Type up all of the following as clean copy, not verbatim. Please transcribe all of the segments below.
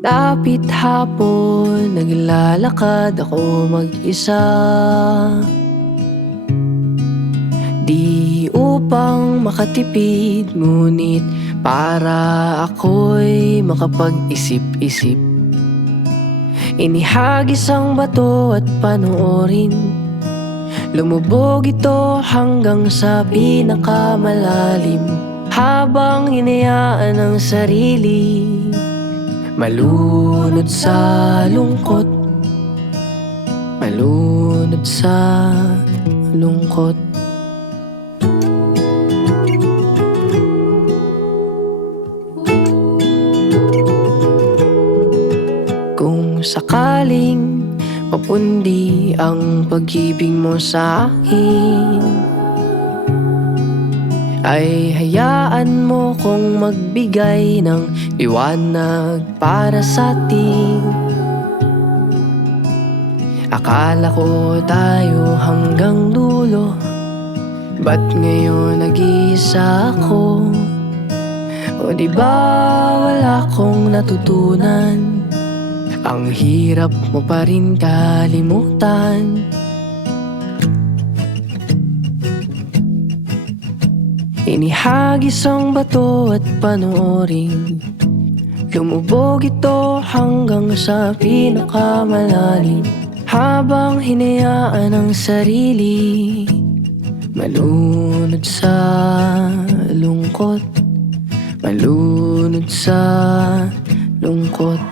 Dapit hapon, naglalakad ako mag-isa. Di upang makatipid, ngunit para ako'y makapag-isip-isip. Inihagis ang bato at panoorin, lumubog ito hanggang sa pinakamalalim. Habang hinayaan ang sarili malunod sa lungkot, malunod sa lungkot. Kung sakaling mapundi ang pag-ibig mo sa akin, ay hayaan mo kong magbigay ng liwanag para sa atin. Akala ko tayo hanggang dulo, ba't ngayon nag-iisa ako? O di ba wala kong natutunan? Ang hirap mo pa rin kalimutan. Inihagis ang bato at panoorin, lumubog ito hanggang sa pinakamalalim. Habang hinayaan ang sarili malunod sa lungkot, malunod sa lungkot.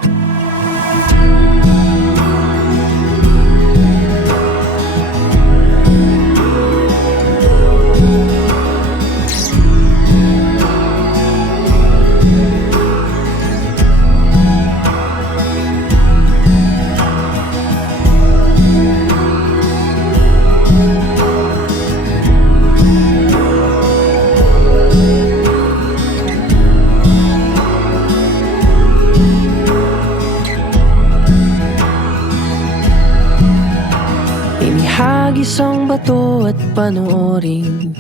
Inihagis ang bato at panoorin,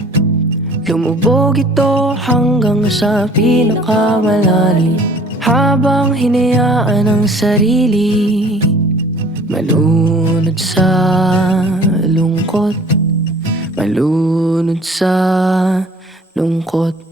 lumubog ito hanggang sa pinakamalalim. Habang hinayaan ang sarili malunod sa lungkot, malunod sa lungkot.